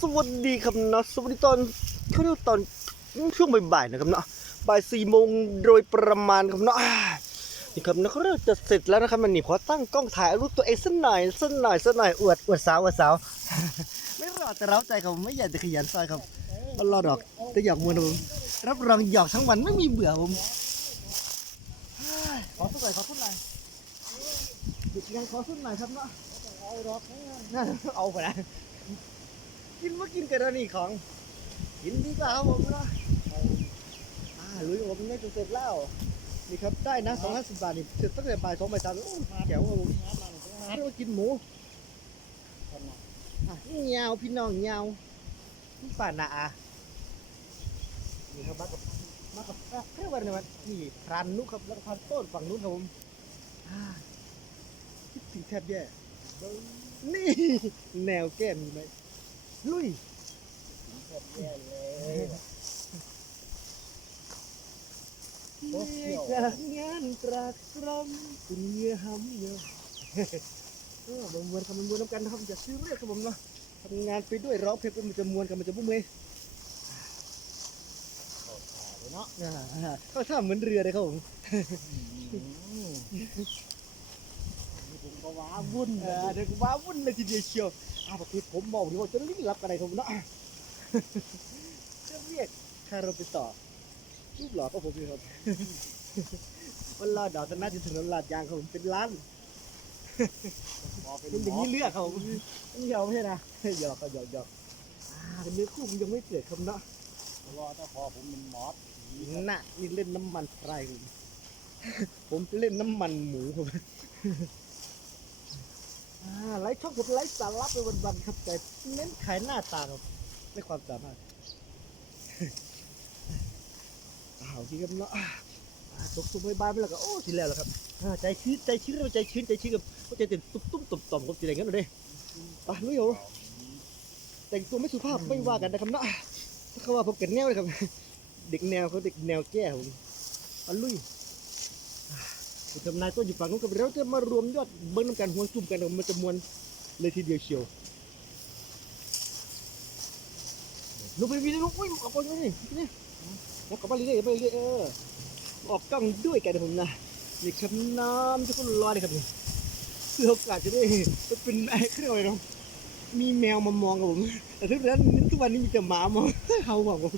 สวัสดีครับเนาะสวัสดีตอนเขาเรียกว่าตอนช่วงบ่ายๆนะครับเนาะบ่ายสี่โมงโดยประมาณครับเนาะนี่ครับเนาะเขาเรียกว่าจะเสร็จแล้วนะครับมันนี่ขอตั้งกล้องถ่ายรูปตัวเองสักหน่อยสักหน่อยสักหน่อยอวดอวดสาวอวดสาวไม่รอแต่เร้าใจครับไม่อยากจะขยันซอยครับมันรอดอกแต่หยอกมวนผมรับรองหยอกทั้งวันไม่มีเบื่อผมขอสักหน่อยขอสักหน่อยหยุดงานขอสักหน่อยครับเนาะเอาดอกเอาไปนะ กินมากินกันแล้วนี่ของ กินดีกว่าครับผมนะอ่าลุยผมไม่จะเสร็จแล้วนี่ครับได้นะสองร้อยสิบบาทนี่เสร็จตั้งแต่บ่ายสองบ่ายสามโอ้แจ๋วครับผมน้ำมันต้องเรียกว่ากินหมูเงาพี่น้องเงาพี่ป่านาอานี่ครับมากับมากับเรียกว่าอะไรวะนี่พรานนุครับแล้วก็พรานต้นฝั่งนู้นครับผมอ่าคิดถึงแทบแย่นี่แนวแก้มีไหม ลุยเผ็ดแย่เลยเที่ยวจากงานตรากตรำคุณเงือหำเยอะเออมามวนกันมามวนน้ำกันนะครับอย่าซื้อเรียกครับผมเนาะทำงานไปด้วยร้องเพลงไปมันจะมวนกันมันจะบุ้มเมย์เลยเนาะอ่าก็ท่าเหมือนเรือเลยครับผมนี่ผม ก็ว้าวุ่นเออเดี๋ยวว้าวุ่นเลยทีเดียวเชียวอ้าวพี่ผมบอกดีว่าจะรีบรับกันอะไรครับผมเนาะจะเรียกคาร์โรไปต่อรูปหล่อก็ผมเองครับวันลาดอกตะนาที่ถนนลาดยางครับผมเป็นร้านพอเป็นเป็นอย่างนี้เลือกครับผมนี่ยอมไม่ใช่นะหยอกก็หยอกหยอกอ่าเป็นเนื้อคู่มันยังไม่เกิดครับเนาะรอถ้าพอผมเป็นมอสน่ะนี่เล่นน้ำมันไฟผมผมเล่นน้ำมันหมูครับอ่า ไลฟ์ช่องผมไลฟ์สาระไปวันๆครับแต่เน้นขายหน้าตาครับไม่ความสามารถอ้าวที่ครับเนาะตกตุ้มไปบ้านไปแล้วก็โอ้ทีแล้วล่ะครับใจชื้นใจชื้นใจชื้นใจชื้นกับใจเต้นตุ้มตุ้มต่อมต่อมกับจีอะไรงั้นเลยอะลุยโอแต่งตัวไม่สุภาพไม่ว่ากันนะครับเนาะถ้าเขาว่าผมเป็นแนวเลยครับ เด็กแนวเขาเด็กแนวแก้ผมอะลุย ทำนายตัวอยู่ฝั่งนู้นกับเราจะมารวมยอดเบิ้งน้ำกันหัวซุ่มกันมันจะมวนเลยทีเดียวเชียวลุกไปวิ่งลุกอุ้ยออกไปเลยนี่แล้วกลับมาเรื่อยๆไปเรื่อยเออออกกล้องด้วยกันผมนะนี่ครับน้ำทุกคนรอเลยครับนี่เพื่อโอกาสจะได้จะเป็นไอ้เครื่องอะไรเนาะมีแมวมามองกับผมแต่ทุกนั้นทุกวันนี้มีแต่หมามองเฮาบอกผม